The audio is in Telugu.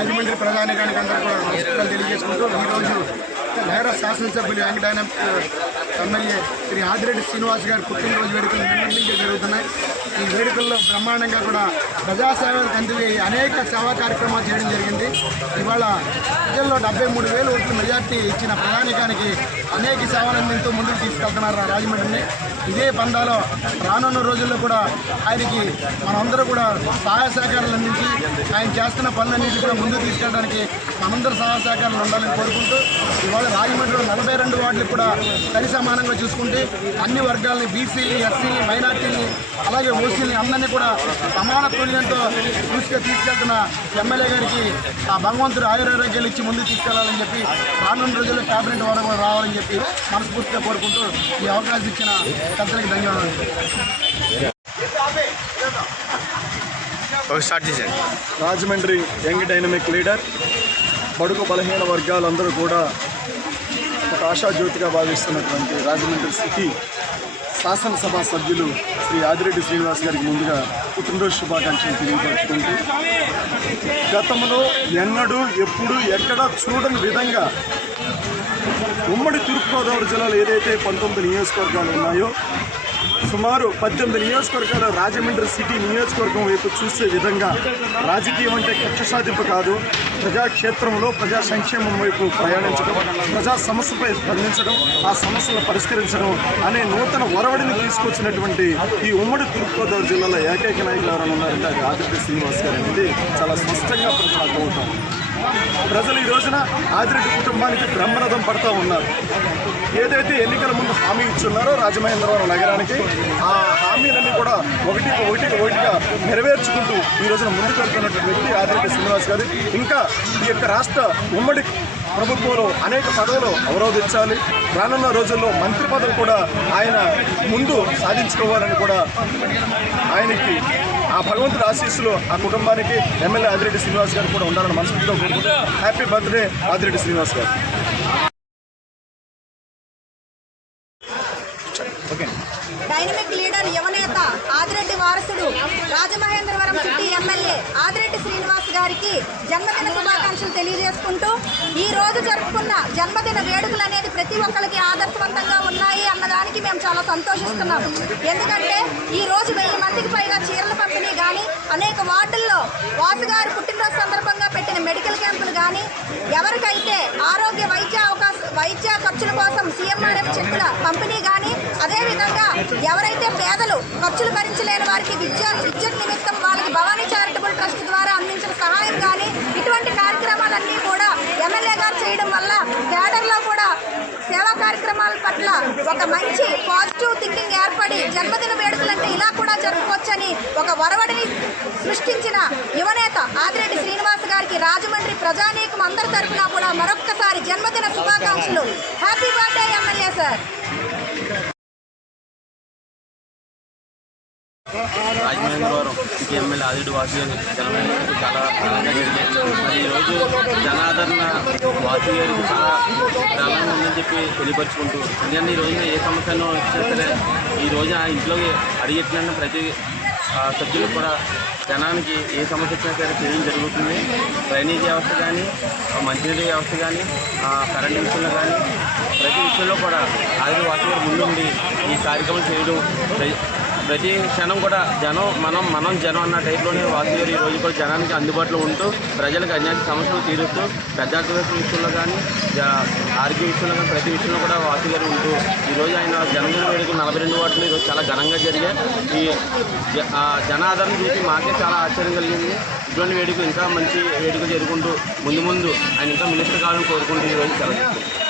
రాజమండ్రి ప్రధాని గారికి అందరూ కూడా నమస్కారాలు తెలియజేసుకుంటూ ఈరోజు నగర శాసనసభ్యులు young dynamic MLA Shri Adireddy Srinivas గారి పుట్టినరోజు వేడుకలు జరుగుతున్నాయి. ఈ వేడుకల్లో బ్రహ్మాండంగా కూడా ప్రజాసేవలకు అందివే అనేక సేవా కార్యక్రమాలు చేయడం జరిగింది. ఇవాళ ప్రజల్లో డెబ్బై మూడు వేలు ఓట్లు మెజార్టీ ఇచ్చిన ప్రయాణికానికి అనేక సేవలు అందింతూ ముందుకు తీసుకెళ్తున్నారు రాజమండ్రిని. ఇదే పందాలో రానున్న రోజుల్లో కూడా ఆయనకి మనందరూ కూడా సహాయ సహకారాలు అందించి ఆయన చేస్తున్న పనులన్నింటి కూడా ముందుకు తీసుకెళ్ళడానికి మనందరూ సహాయ సహకారాలు ఉండాలని కోరుకుంటూ ఇవాళ రాజమండ్రిలో నలభై రెండు వార్డులకు కూడా సరి సమానంగా చూసుకుంటే అన్ని వర్గాలని బీసీని ఎస్సీని మైనార్టీని అలాగే ఓసీని అందరినీ కూడా సమానత్వం తుల్యంతో దృష్టిగా తీసుకెళ్తున్న ఎమ్మెల్యే గారికి ఆ భగవంతుడు ఆయురారోగ్యాలు ఇచ్చి ముందుకు తీసుకెళ్ళాలని చెప్పి రానున్న రోజుల్లో కేబినెట్ వారు కూడా రావాలని చెప్పి మనస్ఫూర్తిగా కోరుకుంటూ ఈ అవకాశం ఇచ్చిన పెద్దలకు ధన్యవాదాలు. రాజమండ్రి యంగ్ డైనమిక్ లీడర్ బడుగు బలహీన వర్గాలందరూ కూడా ఒక ఆశాజ్యోతిగా భావిస్తున్నటువంటి రాజమండ్రి సిటీ శాసనసభ సభ్యులు శ్రీ ఆదిరెడ్డి శ్రీనివాస్ గారికి ముందుగా పుట్టినరోజు శుభాకాంక్షలు తెలియపరుచుకుంటూ గతంలో ఎన్నడూ ఎప్పుడు ఎక్కడ చూడని విధంగా ఉమ్మడి తూర్పుగోదావరి జిల్లాలో ఏదైతే పంతొమ్మిది నియోజకవర్గాలు ఉన్నాయో సుమారు పద్దెనిమిది నియోజకవర్గాల రాజమండ్రి సిటీ నియోజకవర్గం వైపు చూసే విధంగా రాజకీయం అంటే కక్ష సాధింపు కాదు. ప్రజాక్షేత్రంలో ప్రజా సంక్షేమం వైపు ప్రయాణించడం ప్రజా సమస్యపై స్పందించడం ఆ సమస్యలను పరిష్కరించడం అనే నూతన ఒరవడిని తీసుకొచ్చినటువంటి ఈ ఉమ్మడి తూర్పుగోదావరి జిల్లాలో ఏకైక నాయకులు ఎవరైనా ఉన్నారంటే అది ఆదిత్య శ్రీనివాస్ గారు అనేది చాలా స్పష్టంగా ప్రజలు అర్థమవుతాం ప్రజలు ఈ రోజున ఆదిరెడ్డి కుటుంబానికి బ్రహ్మరథం పడతా ఉన్నారు. ఏదైతే ఎన్నికల ముందు హామీ ఇచ్చున్నారో రాజమహేంద్రవరం నగరానికి ఆ హామీలన్నీ కూడా ఒకటి ఒకటి ఒకటిగా నెరవేర్చుకుంటూ ఈ రోజున ముందుకు వెళ్తున్నటువంటి వ్యక్తి ఆదిరెడ్డి శ్రీనివాస్ గారు. ఇంకా ఈ యొక్క రాష్ట్ర ఉమ్మడి ప్రభుత్వంలో అనేక పదవులు అవరోధించాలి. రానున్న రోజుల్లో మంత్రి పదవి కూడా ఆయన ముందు సాధించుకోవాలని కూడా ఆయనకి ఆ భగవంతుడి ఆశీస్సులు ఆ కుటుంబానికి ఎమ్మెల్యే ఆదిరెడ్డి శ్రీనివాస్ గారు కూడా ఉండాలని మనస్ఫూర్తిగా హ్యాపీ బర్త్డే ఆదిరెడ్డి శ్రీనివాస్ గారు డైనమిక్ లీడర్ యువనేత ఆదిరెడ్డి వారసుడు రాజమహేంద్రవరం సిటీ ఎమ్మెల్యే ఆదిరెడ్డి శ్రీనివాస్ గారికి జన్మదిన శుభాకాంక్షలు తెలియజేసుకుంటూ ఈ రోజు జరుపుకున్న జన్మదిన వేడుకలు అనేది ప్రతి ఒక్కరికి ఆదర్శవంతంగా ఉన్నాయి అన్నదానికి మేము చాలా సంతోషిస్తున్నాము ఎందుకంటే ఈ రోజు వెయ్యి మందికి పైగా చీరల పంపిణీ కానీ అనేక వార్డుల్లో వాసు గారి పుట్టినరోజు సందర్భంగా పెట్టిన మెడికల్ క్యాంపులు కానీ ఎవరికైతే ఆరోగ్య వైద్య అవకాశ వైద్య ఖర్చుల కోసం సీఎంఆర్ఎఫ్ చెక్కుల పంపిణీ కానీ అదేవిధంగా ఎవరైతే పేదలు ఖర్చులు భరించలేని వారికి విద్య విద్య నిమిత్తం వాళ్ళకి భవానీ చారిటబుల్ ట్రస్ట్ ద్వారా అందించిన సహాయం కానీ ఇటువంటి కార్యక్రమాలన్నీ కూడా ఎమ్మెల్యే గారు చేయడం వల్ల కేడర్లో కూడా సేవా కార్యక్రమాల పట్ల ఒక మంచి పాజిటివ్ థింకింగ్ ఏర్పడి జన్మదిన వేడుకలంటే ఇలా కూడా జరుపుకోవచ్చని ఒక వరవడిని సృష్టించిన యువనేత ఆదిరెడ్డి శ్రీనివాస్ గారికి రాజమండ్రి ప్రజానీకం అందరి తరఫున కూడా మరొక్కసారి జన్మదిన శుభాకాంక్షలు. Happy birthday MLA sir. Rajamahendravaram MLA Adireddy Vasu గారి చాలా ఈరోజు జనాదరణ వాసు గారికి చాలా ప్రాధాన్యం ఉందని చెప్పి తెలియపరుచుకుంటూ ఎందుకంటే ఈ రోజున ఏ సమస్యను వచ్చినా సరే ఈ రోజు ఆ ఇంట్లోకి అడిగెట్టిన ప్రతి ఆ, సభ్యులు కూడా జనానికి ఏ సమస్య వచ్చినా సరే చేయడం జరుగుతుంది. డ్రైనేజ్ వ్యవస్థ కానీ ఆ, మంచినీటి వ్యవస్థ కానీ కరెంట్ విషయంలో కానీ ప్రతి విషయంలో కూడా ఆదిరెడ్డి వాసు గారు ముందుండి ఈ కార్యక్రమం చేయడం ప్రతి క్షణం కూడా జనం మనం మనం జనం అన్న టైప్లోనే వాసుగారు ఈ రోజు కూడా జనానికి అందుబాటులో ఉంటూ ప్రజలకు అనేక సమస్యలు తీరుస్తూ పెద్దార్థవ్యవస్థ విషయంలో కానీ జ- ఆరోగ్య విషయంలో కానీ ప్రతి విషయంలో కూడా వాసుగారు ఉంటూ ఈరోజు ఆయన జన్మదిన వేడుకలు నలభై రెండు వాటిలో ఈరోజు చాలా ఘనంగా జరిగాయి. ఈ జ- ఆ జనాదరణ చూసి మాకే చాలా ఆశ్చర్యం కలిగింది. ఇటువంటి వేడుకలు ఇంకా మంచి వేడుకలు జరుగుకుంటూ ముందు ముందు ఆయన ఇంకా మినిస్టర్ కావాలని కోరుకుంటూ ఈరోజు సెలవు